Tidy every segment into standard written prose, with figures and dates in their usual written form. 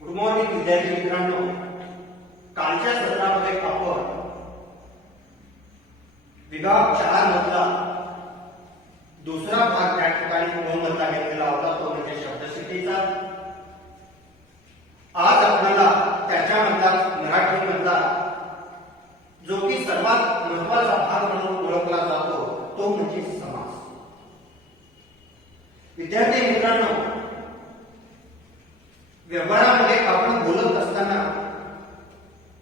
Good morning विद्यार्थी मित्रांनो, कालच्या सत्रामध्ये आपण विभाग 4 मधला दुसरा भाग त्या ठिकाणी दोन मधला घेतलेला होता, तो म्हणजे शब्दसिद्धीचा. आज आपल्याला त्याच्यामधला मराठी मधला जो की सर्वात महत्त्वाचा भाग म्हणून ओळखला जातो तो म्हणजे समास. विद्यार्थी मित्रांनो, व्यवहारामध्ये आपण बोलत असताना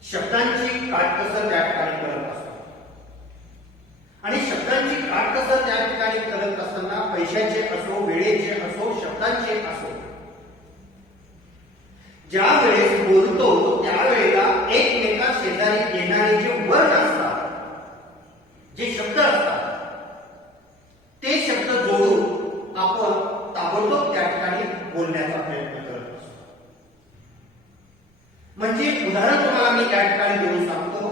शब्दांची काटकसर त्या ठिकाणी करत असतो आणि शब्दांची काटकसर त्या ठिकाणी करत असताना पैशाचे असो, वेळेचे असो, शब्दांचे असो, ज्या वेळेस बोलतो त्यावेळेला एकमेका शेजारी येणारे जे वर्ण असतात, जे शब्द असतात, ते शब्द जोडून आपण ताबडतोब त्या ठिकाणी बोलण्याचा प्रयत्न करत असतो. म्हणजे उदाहरण तुम्हाला मी त्या ठिकाणी देऊन सांगतो.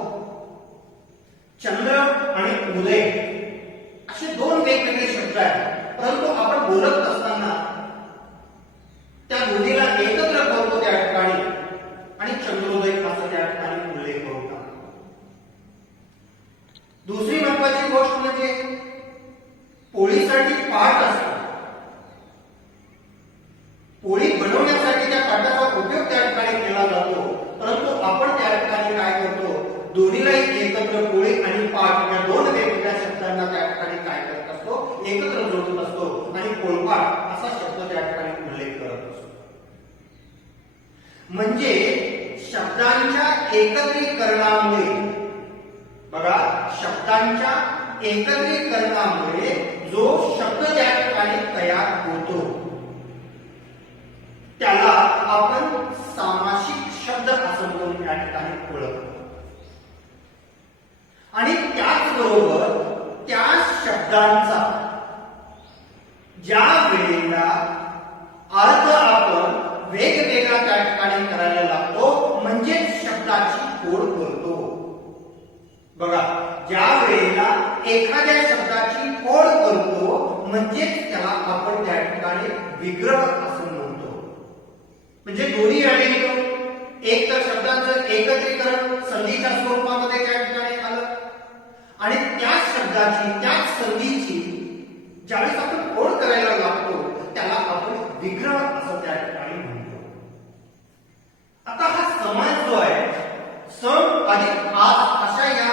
चंद्र आणि उदय असे दोन वेगवेगळे शब्द आहेत, परंतु आपण बोलत असताना त्या दोन्हीला एकत्र करतो त्या ठिकाणी आणि चंद्रोदय असं त्या ठिकाणी उल्लेख करतो. दुसरी महत्वाची गोष्ट म्हणजे पोळीसाठी पाट असतो. पोळी बनवण्यासाठी त्या पाटाचा उपयोग त्या ठिकाणी केला जातो, परंतु आपण त्या ठिकाणी काय करतो, दोन्हीलाही एकत्र पोळी आणि पाट या दोन वेगवेगळ्या शब्दांना त्या ठिकाणी काय करत असतो, एकत्र जोडत असतो आणि पोळपाट असा शब्द त्या ठिकाणी उल्लेख करत असतो. म्हणजे शब्दांच्या एकत्रीकरणामुळे, बघा, शब्दांच्या एकत्रीकरणामुळे जो शब्द त्या ठिकाणी तयार होतो त्याला आपण सामासिक शब्द असं म्हणून त्या ठिकाणी ओळखतो. आणि त्याचबरोबर त्या शब्दांचा ज्या वेळेला अर्थ आपण वेगवेगळा त्या ठिकाणी करायला लागतो म्हणजे शब्दाची फोड करतो. बघा, ज्या वेळेला एखाद्या शब्दाची फोड करतो म्हणजे त्याला आपण त्या ठिकाणी विग्रह असं म्हणतो. म्हणजे दोन्ही वेळेला एक तर शब्दांचं एकत्रीकरण संधीच्या स्वरूपामध्ये त्या ठिकाणी आलं आणि त्याच शब्दाची, त्याच संधीची ज्यावेळेस आपण फोड करायला लागतो त्याला आपण विग्रह असं त्या ठिकाणी म्हणतो. आता हा समास जो आहे, सम अधिक आज अशा या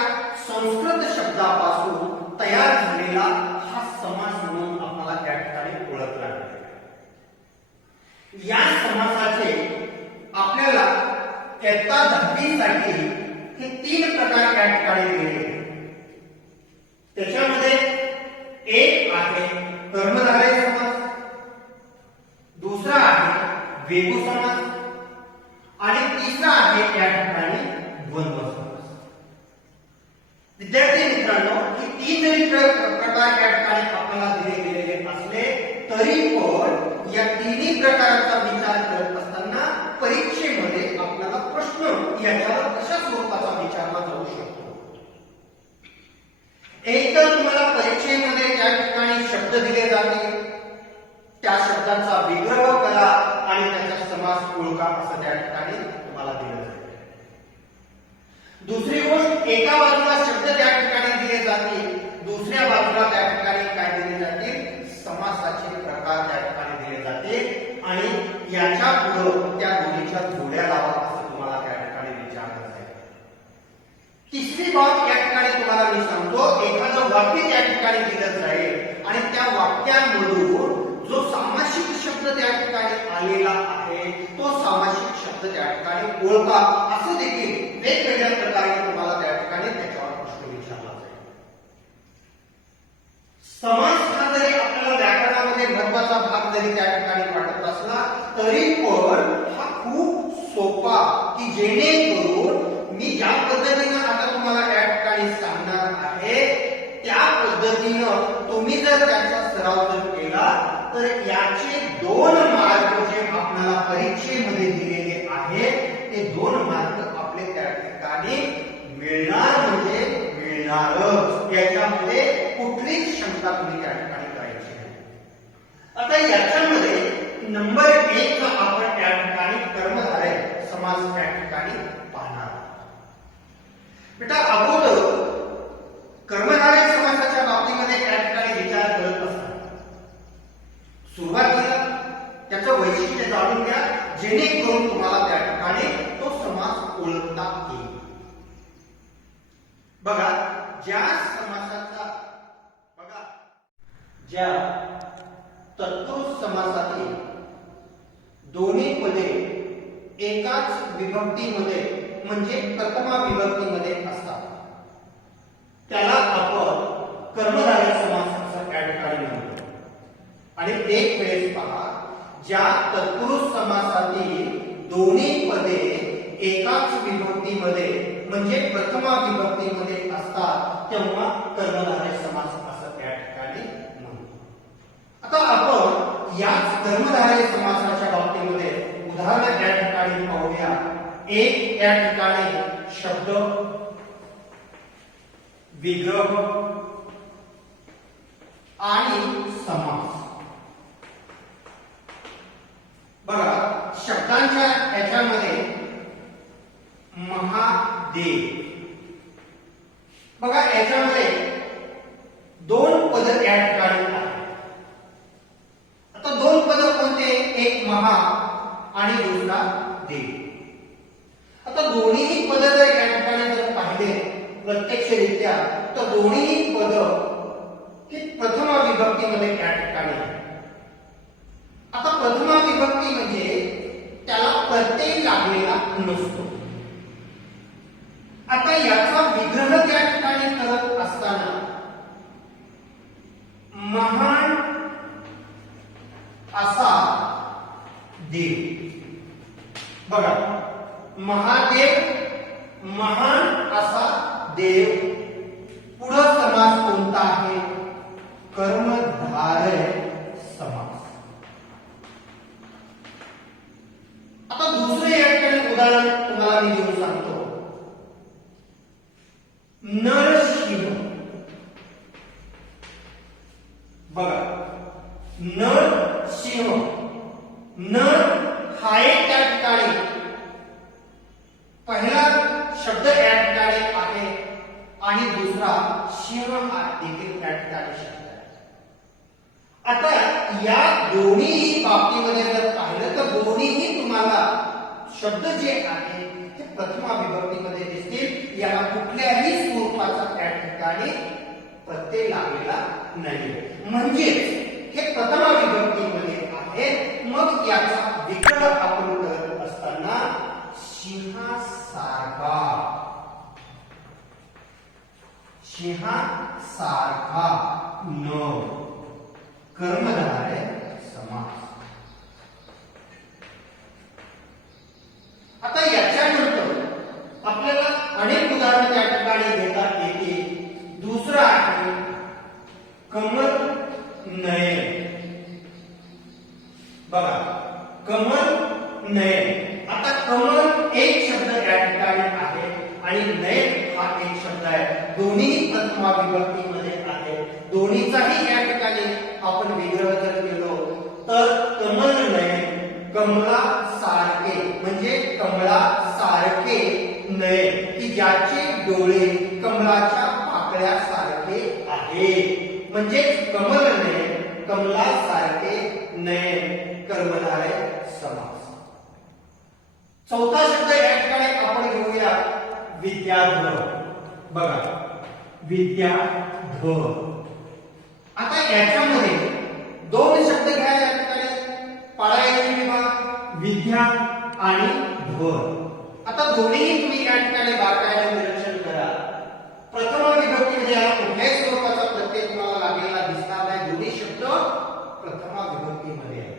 संस्कृत शब्दापासून तयार झालेला हा समास म्हणून आपल्याला त्या ठिकाणी ओळखला जातो. या समासाचे आपल्याला इयत्ता 10वी साठी हे 3 प्रकार त्या ठिकाणी दिले. त्याच्यामध्ये एक आहे कर्मधारय समास, दुसरा आहे वेगू समास आणि तिसरा आहे त्या ठिकाणी द्वंद्व समास. विद्यार्थी मित्रांनो, ही 3 जरी प्रकार त्या ठिकाणी आपल्याला दिले गेलेले असले तरी पण या तिन्ही प्रकाराचा विचार करत असताना परीक्षेमध्ये आपल्याला प्रश्न याच्यावर कशा स्वरूपाचा विचारला जाऊ शकतो. एक तर तुम्हाला परीक्षेमध्ये त्या ठिकाणी शब्द दिले जाते, त्या शब्दाचा विग्रह करा आणि त्याचा समास ओळखा असं त्या ठिकाणी तुम्हाला दिलं जाते. दुसरी गोष्ट, एका बाजूला शब्द त्या ठिकाणी दिले जाते, दुसऱ्या बाजूला त्या ठिकाणी काय दिले जाते, समासाचे प्रकार त्या ठिकाणी दिले जाते आणि याच्या पुढे त्या दोन्हीच्या जोड्या लावा असं तुम्हाला त्या ठिकाणी विचारलं जाईल. तिसरी बाब या ठिकाणी तुम्हाला मी सांगतो, एखादं वाक्य त्या ठिकाणी दिलं जाईल आणि त्या वाक्यांमधून जो सामासिक शब्द त्या ठिकाणी आलेला आहे तो सामासिक शब्द त्या ठिकाणी ओळखा असं देखील वेगवेगळ्या प्रकारे तुम्हाला त्या ठिकाणी त्याच्यावर प्रश्न विचारला जाईल. समास हा जरी आपल्याला व्याकरणामध्ये महत्वाचा भाग जरी त्या ठिकाणी वाटत असला तरी पण हा खूप सोपा, की जेणेकरून मी ज्या पद्धतीने आता तुम्हाला या ठिकाणी सांगणार आहे त्या पद्धतीनं तुम्ही जर त्याचा सराव जर केला तर याचे 2 मार्क जे आपल्याला परीक्षेमध्ये दिलेले आहेत ते 2 मार्क आपले त्या ठिकाणी मिळणार म्हणजे मिळणारच. याच्यामध्ये कुठलीच शंका तुम्ही त्या ठिकाणी करायची नाही. आता याच्यामध्ये नंबर 1 आपण त्या ठिकाणी कर्मधारय समास त्या ठिकाणी पाहणार. बेटा अगोदर कर्मधारय समासाच्या बाबतीमध्ये त्या ठिकाणी विचार करत असतात. सुरुवातीला त्याचं वैशिष्ट्य जाणून घ्या, जेणेकरून तुम्हाला त्या ठिकाणी तो समास ओळखता येईल. बघा, ज्या तत्पुरुष समासातील दोन्ही पदे एकाच विभक्तीमध्ये म्हणजे प्रथमा विभक्तीमध्ये असतात त्याला आपण कर्मधारय समास असं त्या ठिकाणी म्हणतो. आणि एक वेळेस पहा, ज्या तत्पुरुष समासातील दोन्ही पदे एकाच विभक्तीमध्ये म्हणजे प्रथमा विभक्तीमध्ये असतात तेव्हा कर्मधारय समास असं त्या ठिकाणी म्हणतो. आता आपण याच कर्मधारय समासाच्या बाबतीमध्ये उदाहरण त्या ठिकाणी पाहूया. एक या ठिकाणी शब्द, विग्रह आणि समास. बघा, शब्दांच्या याच्यामध्ये महादेव. बघा, याच्यामध्ये दोन पद या ठिकाणी आहेत. आता दोन पद कोणते? एक महा आणि दुसरा देव. आता दोन्ही पद जर या ठिकाणी जर पाहिले प्रत्यक्षरित्या तर दोन्ही पद ही प्रथमा विभक्तीमध्ये त्या ठिकाणी. आता प्रथमा विभक्ती म्हणजे त्याला प्रत्यय लागलेला नसतो. आता याचा विग्रह त्या ठिकाणी करत असताना महान असा देव. बघा, महादेव, महान असा देव. पुढं समास कोणता आहे? कर्मधारय समास. आता दुसरे या ठिकाणी उदाहरण तुम्हाला मी देऊन सांगतो. नरसिंह. बघा, नरसिंह. नर हा एक त्या ठिकाणी पहिला शब्द या ठिकाणी आहे आणि दुसरा सिंह हा देखील त्या ठिकाणी शब्द आहे. आता या दोन्ही बाबतीमध्ये जर पाहिलं तर दोन्हीही तुम्हाला शब्द जे आहे ते प्रथमा विभक्तीमध्ये दिसतील. याला कुठल्याही स्वरूपाचा त्या ठिकाणी प्रत्यय लागलेला नाही. म्हणजेच हे प्रथमा विभक्तीमध्ये आहे. मग याचा विग्रह आपण करत असताना सिंहासारखा, सिंहासारखा न कर्मधारय समास. आता याच्यानंतर आपल्याला अनेक उदाहरणे त्या ठिकाणी घेता येतील. दुसरं आहे कमल नयन. बघा, कमल नयन. आता कमल एक शब्द या ठिकाणी आहे आणि नयन हा एक शब्द आहे. दोन्ही प्रथमा विभक्तीमध्ये आहे. दोन्हीचाही या ठिकाणी आपण विग्रह जर केलो तर कमल नयन, कमला सारखे म्हणजे कमला सारखे नयन, की ज्याचे डोळे कमलाच्या पाकळ्यासारखे आहे. म्हणजे कमल नयन, कमला सारखे नयन, कर्मधारय समास. चौथा शब्द या ठिकाणी आपण घेऊया विद्याधर. बघा, विद्याधर. आता याच्यामध्ये दोन शब्द घ्या या ठिकाणी पाळायचे विभाग, विद्या आणि धर. आता दोन्ही तुम्ही या ठिकाणी बारकाईने निरीक्षण करा. प्रथमा विभक्ती म्हणजे याला कुठल्याही स्वरूपाचा प्रत्यय तुम्हाला लागलेला दिसणार नाही. दोन्ही शब्द प्रथमा विभक्तीमध्ये आहे.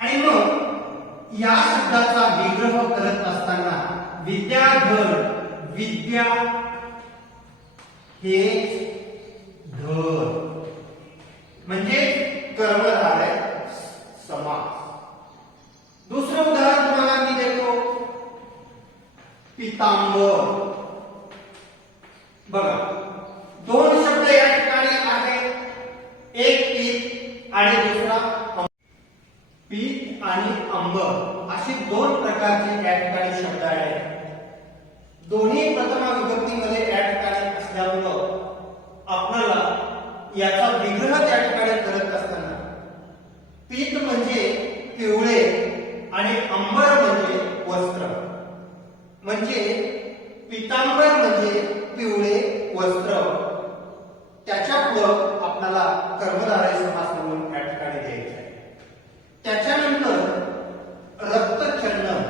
आणि मग या शब्दाचा विग्रह करत असताना विद्याधर, विद्या हे धर म्हणजे कर्मधारय समास. दुसरं उदाहरण तुम्हाला मी देतो, पितांबर. बघा, दोन शब्द या ठिकाणी आहेत. एक पीत आणि दुसरा पीत आणि अंबर असे दोन प्रकारचे या ठिकाणी शब्द आहेत. वस्त्र, म्हणजे पितांबर म्हणजे पिवळे वस्त्र. त्याच्या पुढं आपल्याला कर्मधारय समास म्हणून या ठिकाणी द्यायचा आहे. त्याच्यानंतर रक्तचंदन.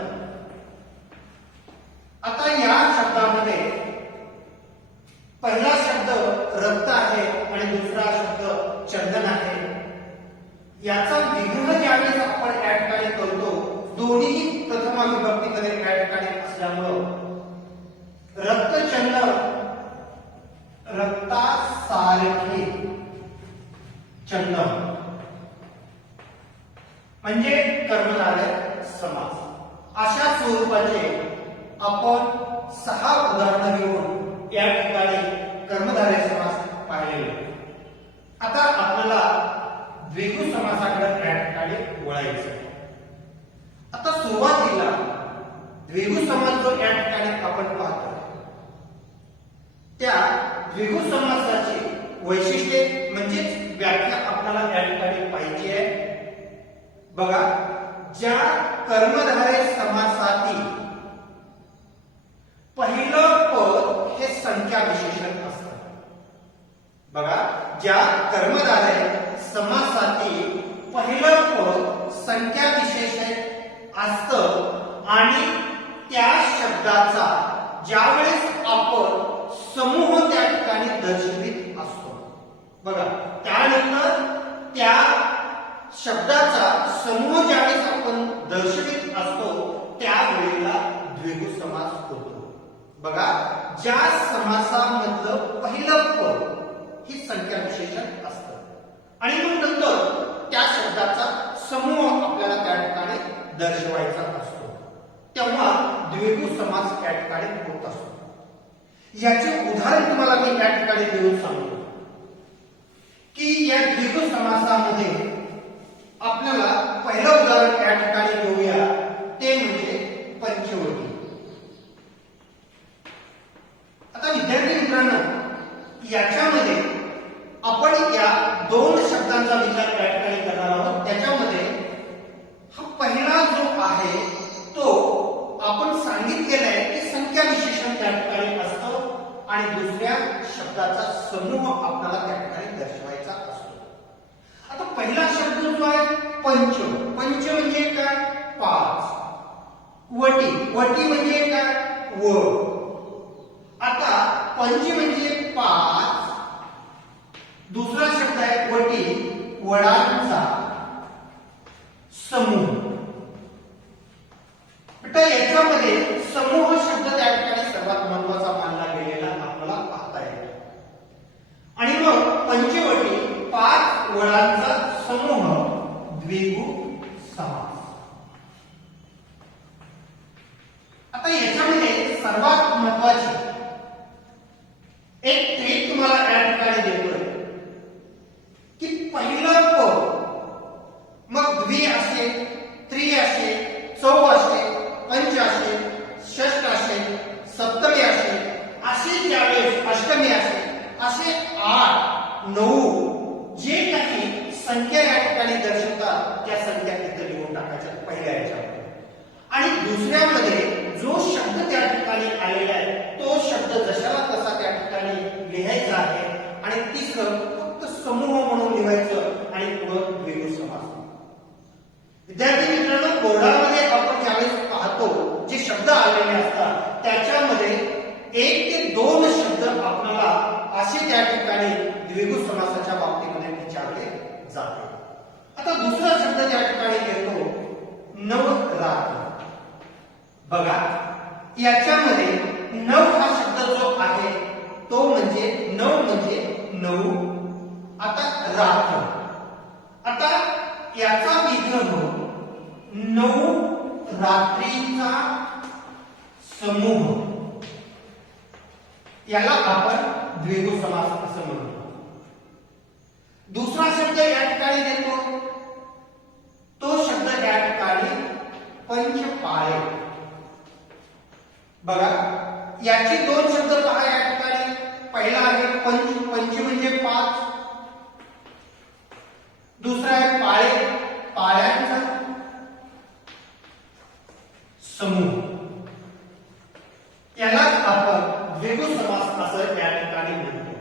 आता या शब्दामध्ये पहिला शब्द रक्त आहे आणि दुसरा शब्द चंदन आहे. याचा विग्रह ज्यावेळेस आपण या ठिकाणी करतो, दोन्ही प्रथमा विभक्तीमध्ये या ठिकाणी असल्यामुळं रक्तचंदन, रक्तासारखे चंदन म्हणजे कर्मधारय समास. अशा स्वरूपाचे आपण 6 उदाहरणं घेऊन या ठिकाणी कर्मधारय समास पाहिलेले. आता आपल्याला द्विगु समासाकडे या ठिकाणी वळायचं. आता सुरुवातीला द्विगु समास जो या ठिकाणी आपण पाहतो, त्या द्विगु समासाची वैशिष्ट्ये म्हणजेच व्याख्या आपल्याला या ठिकाणी पाहिजे आहे. बघा, ज्या कर्मधारय समासातील पहिलं पद हे संख्या विशेषण असतं. बघा, ज्या कर्मधारय समासातील पहिलं पद संख्या विशेषण असतं आणि त्या शब्दाचा ज्यावेळेस आपण समूह त्या ठिकाणी दर्शवित असतो. बघा, त्यानंतर त्या शब्दाचा समूह ज्यावेळेस आपण दर्शवित असतो त्यावेळेला द्विगु समास होतो. बघा, ज्या समासामधलं पहिलं पद ही संख्या विशेषण असतं आणि मग नंतर त्या शब्दाचा समूह आपल्याला त्या ठिकाणी दर्शवायचा असतो, तेव्हा द्विगु समास त्या ठिकाणी होत असतो. याचे उदाहरण तुम्हाला मी या ठिकाणी देऊन सांगतो की या द्विगु समासामध्ये आपल्याला पहिलं उदाहरण या ठिकाणी घेऊया, ते म्हणजे पंचवटी. आता विद्यार्थी मित्रांनो, याच्यामध्ये आपण या 2 शब्दांचा विचार या ठिकाणी करणार आहोत. त्याच्यामध्ये हा पहिला जो आहे तो आपण सांगितलेला आहे की संख्या विशेषण त्या ठिकाणी असतं आणि दुसऱ्या शब्दाचा समूह आपल्याला त्या ठिकाणी दर्शवायचा असतो. आता पहिला शब्द जो आहे पंच. पंच म्हणजे काय? 5. वटी. वटी म्हणजे काय? व. आता पंच म्हणजे 5, दुसरा शब्द आहे वटी, वडांचा समूह. आता याच्यामध्ये समूह शब्द त्या ठिकाणी सर्वात महत्वाचा मानला गेलेला आपल्याला पाहता येईल. आणि मग पंचवटी 5 वडांचा समूह द्विगु समास. आता याच्यामध्ये सर्वात महत्वाची एक ट्रिक तुम्हाला या ठिकाणी देतोय की पहिलं पद मग द्वि असे, त्रि असे, चौ असे, पंच असे, षष्ठ असे, सप्तमी असे, असे ज्यावेळेस अष्टमी असे, असे 8, 9 जे काही संख्या या ठिकाणी दर्शवतात त्या संख्या इथे लिहून टाकायच्या पहिल्या याच्यामध्ये. आणि दुसऱ्यामध्ये जो शब्द त्या ठिकाणी आलेला आहे तो शब्द जशाला तसा त्या ठिकाणी लिहायचा आहे. आणि तिसरं फक्त समूह म्हणून लिहायचं आणि पुढे द्विगु समास. विद्यार्थी मित्रांनो, बोर्डामध्ये आपण ज्यावेळेस पाहतो जे शब्द आलेले असतात त्याच्यामध्ये 1 ते 2 शब्द आपल्याला असे त्या ठिकाणी द्विगु समासाच्या बाबतीमध्ये विचारले जाते. आता दुसरा शब्द त्या ठिकाणी घेतो नवरात्र. बघा, याच्यामध्ये 9 हा शब्द जो आहे तो म्हणजे 9 म्हणजे 9. आता रात्र. आता याचा विग्रह 9 रात्रीचा समूह, याला आपण द्विगु समास असं म्हणतो. दुसरा शब्द या ठिकाणी देतो तो शब्द या ठिकाणी पंचपाळे. बघा, याचे 2 शब्द पहा या ठिकाणी. पहिला आहे पंच. पंच म्हणजे 5. दुसरा आहे पाळे, पाळ्यांचा समूह, यालाच आपण द्विगु समास असं या ठिकाणी म्हणतो.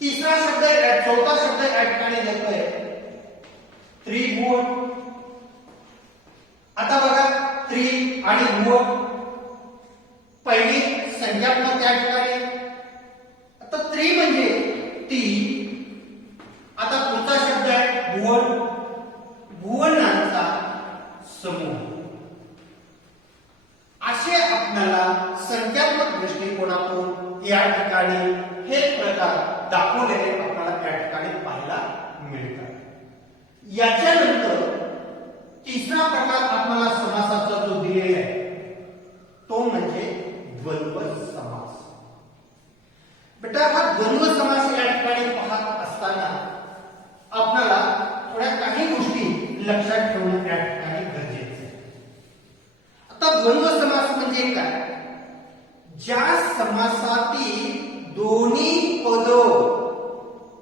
तिसरा शब्द, चौथा शब्द या ठिकाणी देतोय त्रिभुवन. आता बघा, त्रि आणि भुवन, पहिली संज्ञात्मक या ठिकाणी. आता त्रि म्हणजे 3. आता पुढचा शब्द आहे भुवन, भुवनांचा समूह. असे आपल्याला संख्यात्मक दृष्टिकोनातून या ठिकाणी हे प्रकार दाखवलेले आपल्याला त्या ठिकाणी पाहायला मिळतात. याच्यानंतर तिसरा प्रकार आपल्याला समासाचा जो दिलेला आहे तो म्हणजे द्वंद्व समास. बेटा, हा द्वंद्व समास या ठिकाणी पाहत असताना आपल्याला थोड्या काही गोष्टी लक्षात ठेवणं या ठिकाणी गरजेचं आहे. आता द्वंद्व समास म्हणजे काय? ज्या समासातील दोन्ही पद,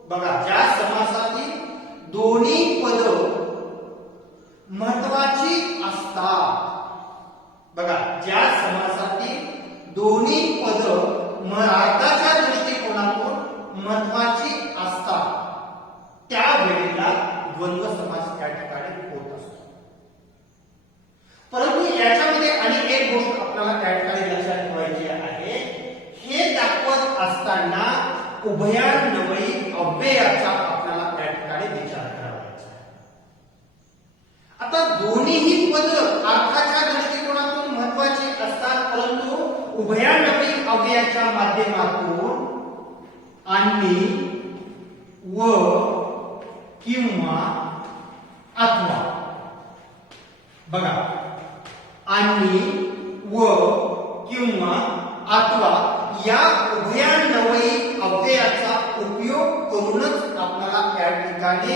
बघा, ज्या समासातील दोन्ही पद महत्वाची असतात. बघा, ज्या समासातील दोन्ही पद अर्थाच्या दृष्टिकोनातून महत्वाची असतात त्यावेळेला द्वंद्व समास या ठिकाणी होत असतो. परंतु याच्यामध्ये आणि एक गोष्ट आपल्याला त्या ठिकाणी लक्षात ठेवायची आहे. हे दाखवत असताना उभयान्वयी अव्ययाचा आपल्याला त्या ठिकाणी विचार करायचा आहे. आता दोन्हीही पद अर्थाच्या दृष्टिकोनातून महत्वाची असतात, परंतु उभयान्वयी अव्ययाच्या माध्यमातून आणि व किंवा अथवा. बघा, आणि व किंवा अथवा या उभयान्वयी अव्ययाचा उपयोग करूनच आपल्याला या ठिकाणी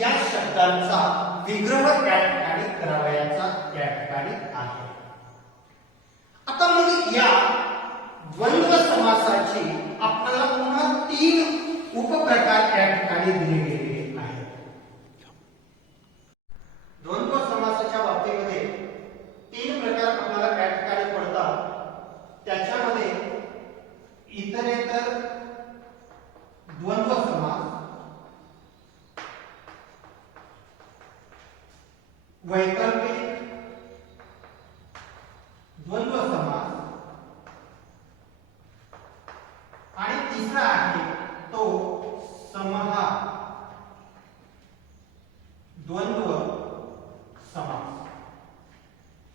या शब्दांचा विग्रह या ठिकाणी करावयाचा या ठिकाणी आहे. आता मग या द्वंद्व समासाची आपल्याला पुन्हा 3 उपप्रकार या ठिकाणी दिले गेलेले आहेत. द्वंद्व समासाच्या बाबतीमध्ये 3 प्रकार आपल्याला या ठिकाणी पडतात. त्याच्यामध्ये इतरेतर द्वंद्व समास, वैकल्पिक द्वंद्व समास आणि तिसरा आहे तो समहार द्वंद्व समास.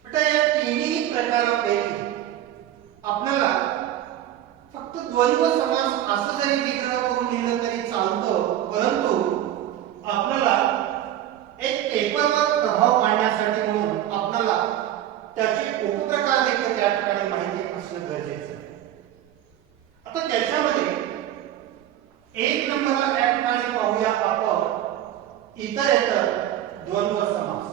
बेटा, या तिन्ही प्रकारापैकी आपल्याला फक्त द्वंद्व समास असं जरी विग्रह करून लिहिलं तरी चालतं, परंतु आपल्याला एक पेपरवर प्रभाव पाडण्यासाठी म्हणून आपल्याला त्याचे उपप्रकार देखील त्या ठिकाणी माहिती असणं गरजेचं आहे. आता त्याच्यामध्ये 1 नंबरला त्या ठिकाणी पाहूया आपण इतरेतर द्वंद्व समास.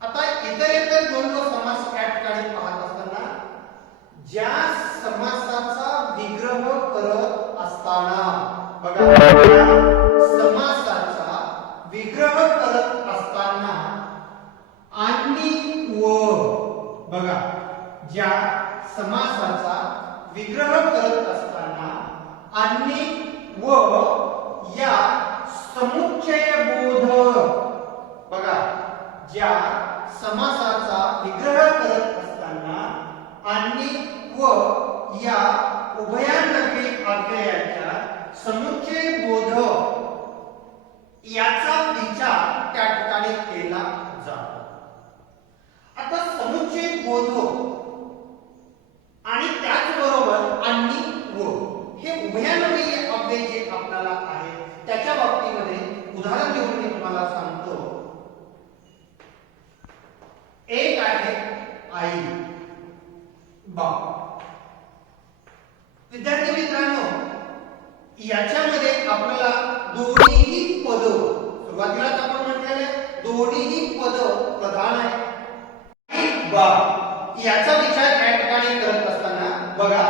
आता इतरेतर द्वंद्व समास या ठिकाणी पाहत असताना ज्या समासाचा विग्रह करत असताना, बघा, समासाचा विग्रह करत असताना आणि व, बघा, ज्या समासाचा विग्रह करत असताना आणि व या समुच्चय बोध, बघा, ज्या समासाचा विग्रह करत असताना आणि व या उभयान्वयी अव्ययाच्या समुच्चय बोध याचा विचार त्या ठिकाणी केला जातो. आता समुच्चय बोध आणि त्याचबरोबर आणि व हे उभयान्वयी अव्यय जे आपल्याला आहे त्याच्या बाबतीमध्ये उदाहरण देऊन मी तुम्हाला सांगतो. एक आहे आई, बाप. विद्यार्थी मित्रांनो, याच्यामध्ये आपल्याला दोन्हीही पद, सुरुवातीलाच आपण म्हटलेले दोन्हीही पद प्रधान आहे. आई, बाप याचा विचार या ठिकाणी करत असताना बघा,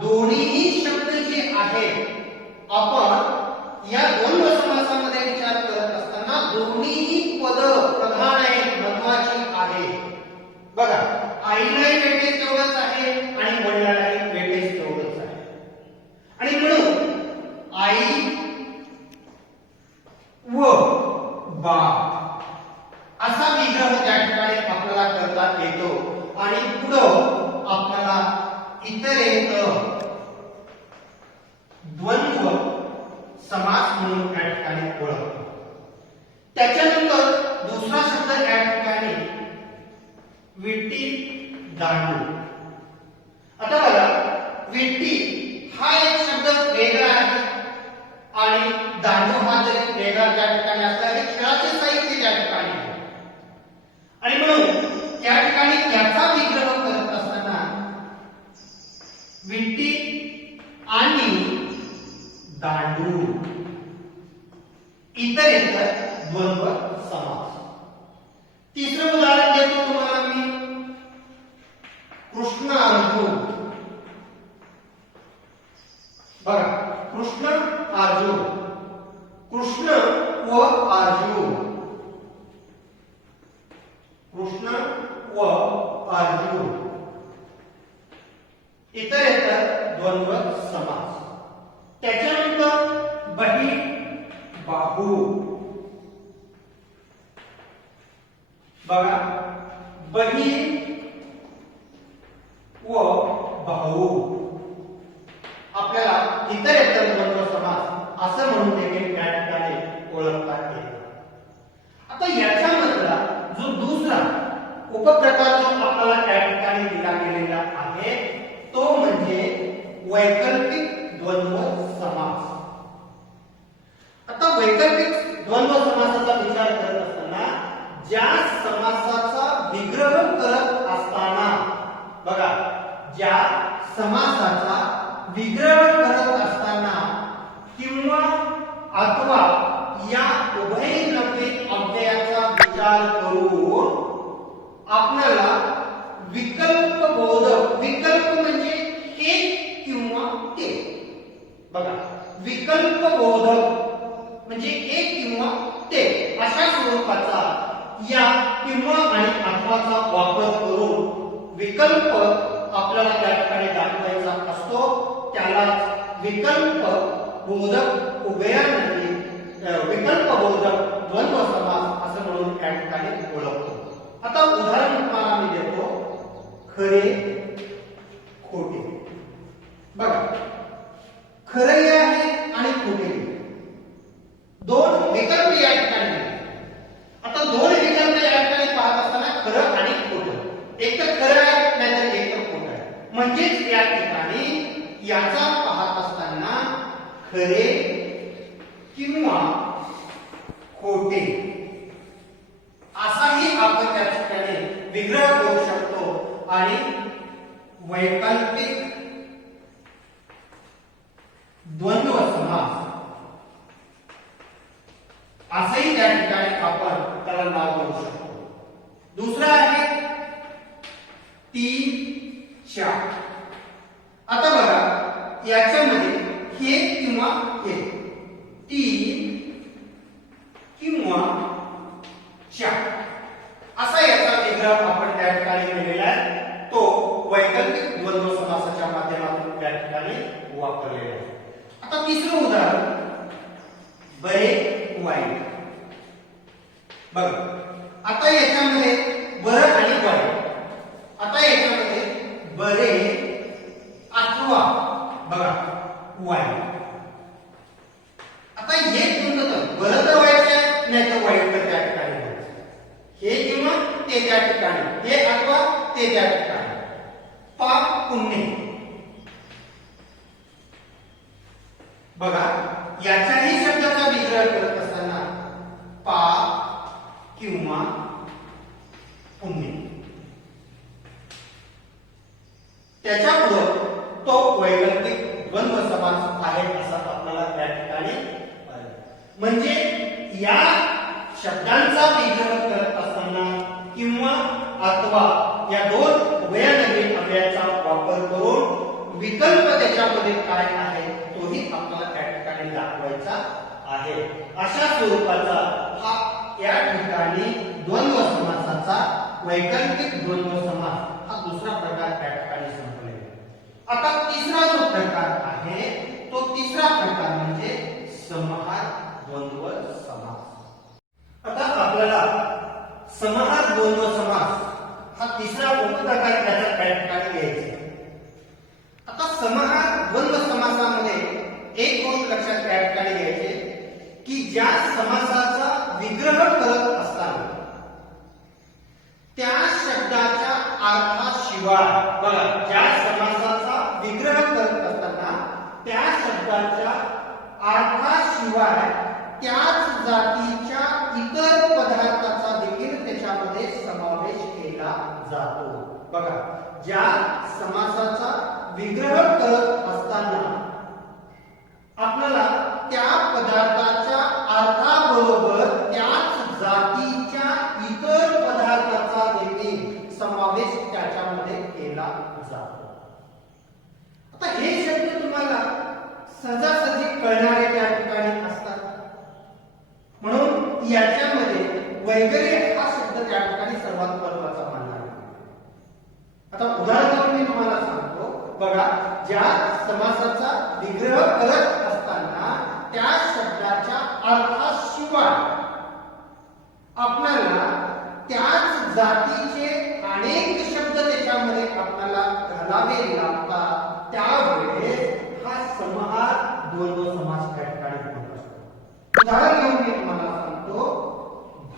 दोन्हीही शब्द जे आहेत आपण या द्वंद्व समासामध्ये विचार करत असताना दोन्हीही पद प्रधान आहेत, महत्वाची आहेत. बघा, आईलाही वेटेज तेवढंच आहे आणि वडिलांनाही वेटेज तेवढंच आहे. आणि म्हणून आई व बाप असा विग्रह त्या ठिकाणी आपल्याला करता येतो. आणि पुढं आपल्याला इतरेत द्वंद्व समास म्हणून त्या ठिकाणी ओळखतो. त्याच्यानंतर दुसरा शब्द या ठिकाणी विटी दांडू. आता बघा, विटी हा एक शब्द वेगळा आहे आणि दांडू हा जरी वेगळा त्या ठिकाणी असला तरी खेळाचे साहित्य त्या ठिकाणी आहे. आणि म्हणून या ठिकाणी याचा विग्रह करत असताना विटी आणि दांडू इतरेतर द्वंद्व समास. तिसरं उदाहरण देतो तुम्हाला मी, कृष्ण अर्जुन. बघा, कृष्ण अर्जुन, कृष्ण व अर्जुन, कृष्ण व अर्जुन इतरेतर द्वंद्व समास. त्याच्यानंतर बहीण बाहू. बघा, बहीण व भाऊ आपल्याला इतरेतर द्वंद्व समास असं म्हणून देखील त्या ठिकाणी ओळखता येतो. आता याच्यामधला जो दुसरा उपप्रकार जो आपल्याला त्या ठिकाणी दिला गेलेला आहे तो म्हणजे वैकल्पिक द्वंद्व समास. आता वैकल्पिक द्वंद्व समासाचा विचार करत असताना ज्या समासाचा विग्रह करत असताना, बघा, ज्या समासाचा विग्रह करत असताना किंवा अथवा या उभय नव्हे अव्ययाचा विचार करून आपल्याला विकल्प बोधक, विकल्प म्हणजे हे किंवा ते, बघा, विकल्प बोधक म्हणजे हे किंवा ते अशा स्वरूपाचा या किंवा आणि अथवाचा वापर करून विकल्प आपल्याला त्या ठिकाणी दाखवायचा असतो. त्याला विकल्प बोधक उभयामध्ये विकल्प बोधक द्वंद्व समास असं म्हणून त्या ठिकाणी ओळखतो. आता उदाहरण तुम्हाला मी देतो, खरे खोटे. बघा, खरे आहे आणि खोटे दोन विकल्प या ठिकाणी. आता दोन विकल्प या ठिकाणी पाहत असताना खरं आणि खोटं, एक तर खरं आहे नाहीतर एक तर खोटं आहे. म्हणजेच या ठिकाणी याचा पाहत असताना खरे किंवा खोटे असाही आपण त्या ठिकाणी विग्रह करू शकतो. आणि वैकल्पिक द्वंद्व समास असंही त्या ठिकाणी आपण त्याला नाव देऊ शकतो. दुसरा आहे 3-4. आता बघा, याच्यामध्ये हे किंवा हे, 3 किंवा 4 असा याचा विग्रह आपण त्या ठिकाणी केलेला आहे. तो वैकल्पिक द्वंद्व समासाच्या माध्यमातून त्या ठिकाणी वापरलेला आहे. आता तिसरं उदाहरण, बरे वाईट. बघा, आता याच्यामध्ये बरं आणि वाईट. आता याच्यामध्ये बरे अथवा, बघा, वाईट. आता हे कोणतं, बरं तर वाईट आहे नाही तर वाईट तर त्या ठिकाणी, हे किंवा ते त्या ठिकाणी, हे अथवा ते त्या ठिकाणी. पाप पुण्य. बघा, याच्याही शब्दाचा विग्रह करत असताना पाप किंवा पुण्य, त्याच्यापुढे तो वैकल्पिक द्वंद्व समास आहे असं आपल्याला त्या ठिकाणी. म्हणजे या शब्दांचा विग्रह करत असताना किंवा अथवा या दोन उभयनामी अव्ययाचा वापर करून विकल्प त्याच्यामध्ये काय आहे तोही आपल्याला त्या ठिकाणी दाखवायचा आहे. अशा स्वरूपाचा हा या ठिकाणी द्वंद्व समासाचा वैकल्पिक द्वंद्व समास हा दुसरा प्रकार त्या ठिकाणी संपलेला आहे. आता तिसरा जो प्रकार आहे तो तिसरा प्रकार म्हणजे समाहार द्वंद्व समास. आता आपल्याला समाहार द्वंद्व समास हा तिसरा उपप्रकार त्याचा त्या ठिकाणी घ्यायचा आहे. आता समाहार द्वंद्व समासामध्ये एक गोष्ट लक्षात त्या ठिकाणी घ्यायची की ज्या समासाचा विग्रह करत असताना त्या शब्दाच्या अर्थाशिवाय, बघा, ज्या समासाचा विग्रह करत असताना त्या शब्दाच्या अर्थाशिवाय त्याच जातीच्या इतर पदार्थाचा देखील त्याच्यामध्ये समावेश केला जातो. बघा, ज्या समासाचा विग्रह करत असताना आपल्याला त्या पदार्थाच्या अर्थाबरोबर त्याच जातीच्या इतर पदार्थाचा देखील समावेश त्याच्यामध्ये केला जातो. आता हे शब्द तुम्हाला सहजासहजी कळणारे त्या ठिकाणी असतात, म्हणून याच्यामध्ये वगैरे हा शब्द त्या ठिकाणी सर्वात महत्त्वाचा मानला जातो. आता उदाहरण मी तुम्हाला सांगतो. बघा, ज्या समासाचा विग्रह करत असताना त्या शब्दाच्या अर्थाशिवाय आपल्याला त्याच जातीचे अनेक शब्द त्याच्यामध्ये आपल्याला घालावे लागतात, त्यावेळेस हा समाहार द्वंद्व समास त्या ठिकाणी होत असतो. उदाहरण घेऊन मी तुम्हाला सांगतो.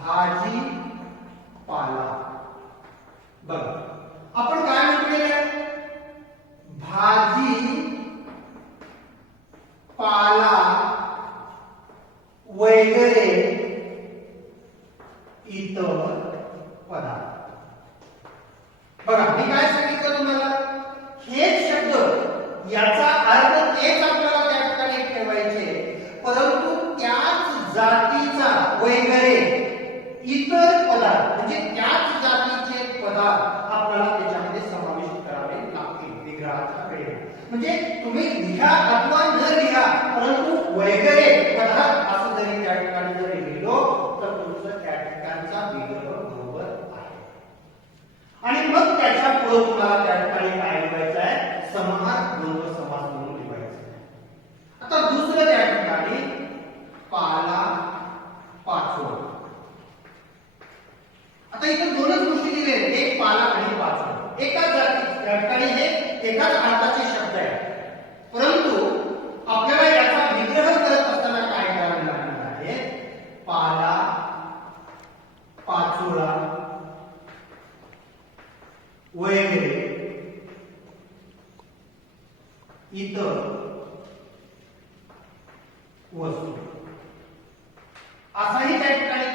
भाजी पाला. बघा, आपण काय म्हटलेलं आहे? भाजी पाला वगैरे इतर पदार्थ. बघा, मी काय सांगितलं तुम्हाला? हेच शब्द याचा अर्थ तेच आपल्याला त्या ठिकाणी ठेवायचे, परंतु त्याच जातीचा वगैरे इतर पदार्थ म्हणजे त्याच जातीचे पदार्थ आपल्याला त्याच्यामध्ये समाविष्ट करावे लागतील विग्रहाच्या वेळेला. म्हणजे तुम्ही लिहा अथवा न लिहा, परंतु वगैरे पदार्थ असं जरी त्या ठिकाणी जरी लिहिलो तर तुमचं त्या ठिकाणचा विग्रह बरोबर आहे. आणि मग त्याच्या पुढे तुम्हाला त्या ठिकाणी काय लिहायचं आहे? समाहार द्वंद्व समास म्हणून लिहायचं आहे. आता दुसरं त्या ठिकाणी पाला पाचोळा. आता इथे दोनच गोष्टी दिल्या आहेत, एक पाला आणि पाचोळा. एकाच जाती त्या ठिकाणी हे एकाच अर्थाचे शब्द आहेत, परंतु आपल्याला याचा विग्रह करत असताना काय करावे लागणार आहे? पाला पाचोळा वगैरे इतर वस्तू असाही त्या ठिकाणी